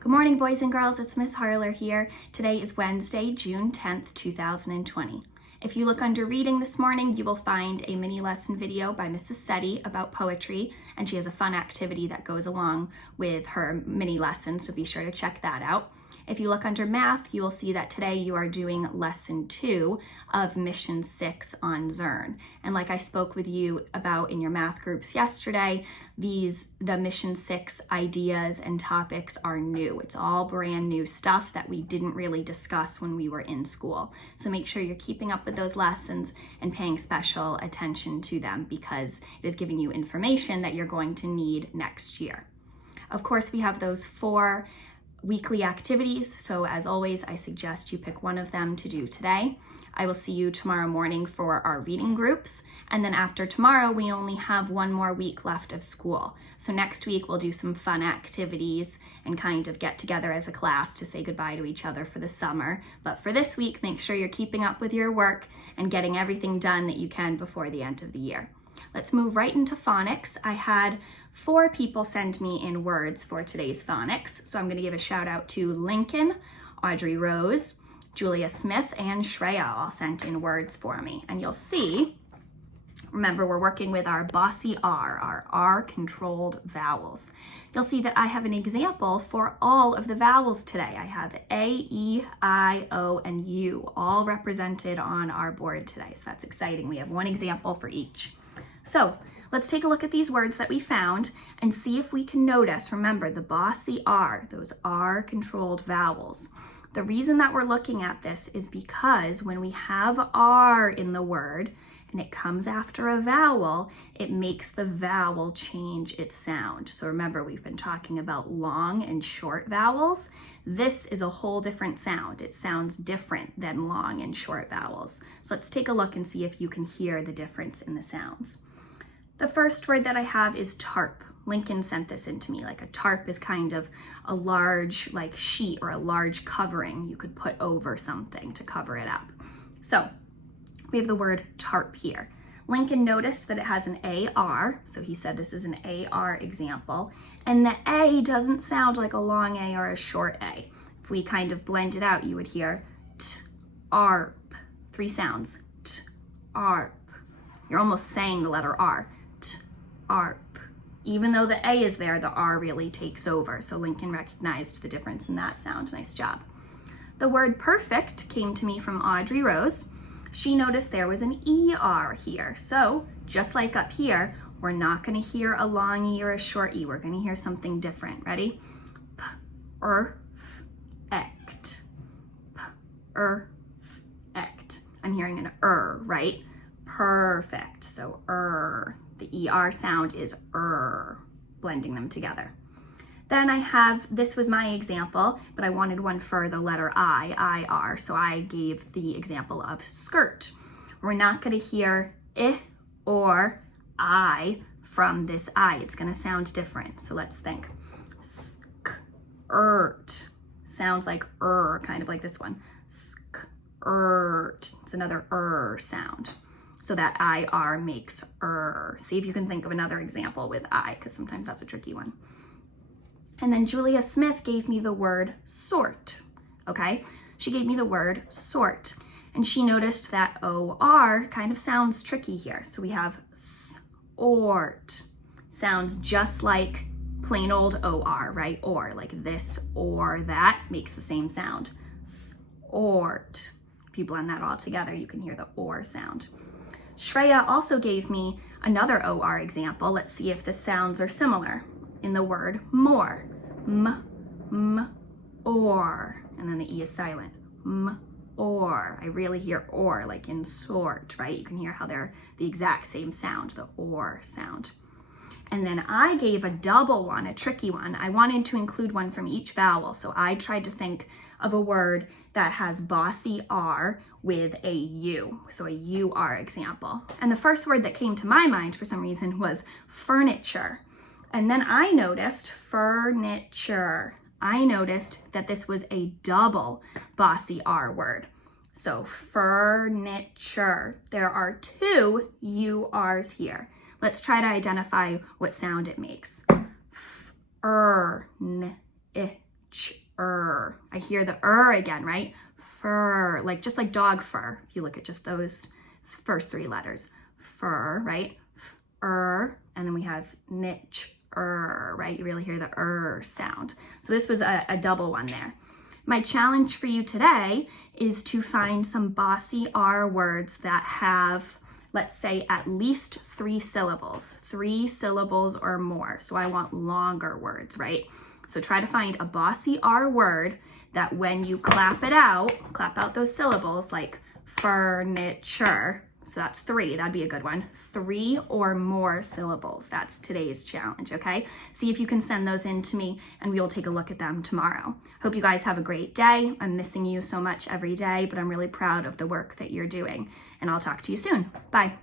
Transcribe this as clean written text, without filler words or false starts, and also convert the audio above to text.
Good morning, boys and girls. It's Miss Harler here. Today is Wednesday, June 10th, 2020. If you look under reading this morning, you will find a mini lesson video by Mrs. Setti about poetry, and she has a fun activity that goes along with her mini lesson, so be sure to check that out. If you look under math, you will see that today you are doing lesson 2 of mission 6 on Zearn. And like I spoke with you about in your math groups yesterday, the mission 6 ideas and topics are new. It's all brand new stuff that we didn't really discuss when we were in school. So make sure you're keeping up with those lessons and paying special attention to them because it is giving you information that you're going to need next year. Of course, we have those 4 weekly activities. So as always, I suggest you pick one of them to do today. I will see you tomorrow morning for our reading groups. And then after tomorrow, we only have 1 more week left of school. So next week, we'll do some fun activities and kind of get together as a class to say goodbye to each other for the summer. But for this week, make sure you're keeping up with your work and getting everything done that you can before the end of the year. Let's move right into phonics. I had 4 people send me in words for today's phonics. So I'm going to give a shout out to Lincoln, Audrey Rose, Julia Smith, and Shreya all sent in words for me. And you'll see, remember we're working with our bossy R, our R-controlled vowels. You'll see that I have an example for all of the vowels today. I have A, E, I, O, and U all represented on our board today. So that's exciting. We have 1 example for each. So let's take a look at these words that we found and see if we can notice, remember the bossy R, those R-controlled vowels. The reason that we're looking at this is because when we have R in the word and it comes after a vowel, it makes the vowel change its sound. So remember, we've been talking about long and short vowels. This is a whole different sound. It sounds different than long and short vowels. So let's take a look and see if you can hear the difference in the sounds. The first word that I have is tarp. Lincoln sent this in to me. Like a tarp is kind of a large like sheet or a large covering you could put over something to cover it up. So we have the word tarp here. Lincoln noticed that it has an AR, so he said this is an AR example, and the A doesn't sound like a long A or a short A. If we kind of blend it out, you would hear t, arp, 3 sounds, t, arp. You're almost saying the letter R, t, arp. Even though the A is there, the R really takes over. So Lincoln recognized the difference in that sound. Nice job. The word perfect came to me from Audrey Rose. She noticed there was an ER here. So just like up here, we're not going to hear a long E or a short E. We're going to hear something different. Ready? P-er-f-ect. P-er-f-ect. I'm hearing an right? Perfect. So the ER sound is blending them together. Then I have, this was my example, but I wanted one for the letter I, IR, so I gave the example of skirt. We're not going to hear I or I from this I. It's going to sound different. So let's think. Skirt sounds like kind of like this one. Skirt. It's another sound. So that IR makes See if you can think of another example with I, because sometimes that's a tricky one. And then Julia Smith gave me the word sort, okay? She gave me the word sort, and she noticed that OR kind of sounds tricky here. So we have sort, sounds just like plain old OR, right? Or, like this or that makes the same sound. Sort. If you blend that all together, you can hear the OR sound. Shreya also gave me another OR example. Let's see if the sounds are similar in the word more. Or. And then the E is silent. Or. I really hear or, like in sort, right? You can hear how they're the exact same sound, the or sound. And then I gave a double one, a tricky one. I wanted to include one from each vowel. So I tried to think of a word that has bossy R with a U. So a UR example. And the first word that came to my mind for some reason was furniture. And then I noticed furniture. I noticed that this was a double bossy R word. So furniture. There are 2 URs here. Let's try to identify what sound it makes. Furniture. I hear the again, right? Fur, like just like dog fur. If you look at just those first three letters, fur, right? And then we have niche, right? You really hear the sound. So this was a double one there. My challenge for you today is to find some bossy R words that have, let's say, at least 3 syllables or more. So I want longer words, right? So try to find a bossy R word that when you clap out those syllables like furniture. So that's 3, that'd be a good one. 3 or more syllables, that's today's challenge, okay? See if you can send those in to me and we will take a look at them tomorrow. Hope you guys have a great day. I'm missing you so much every day, but I'm really proud of the work that you're doing. And I'll talk to you soon. Bye.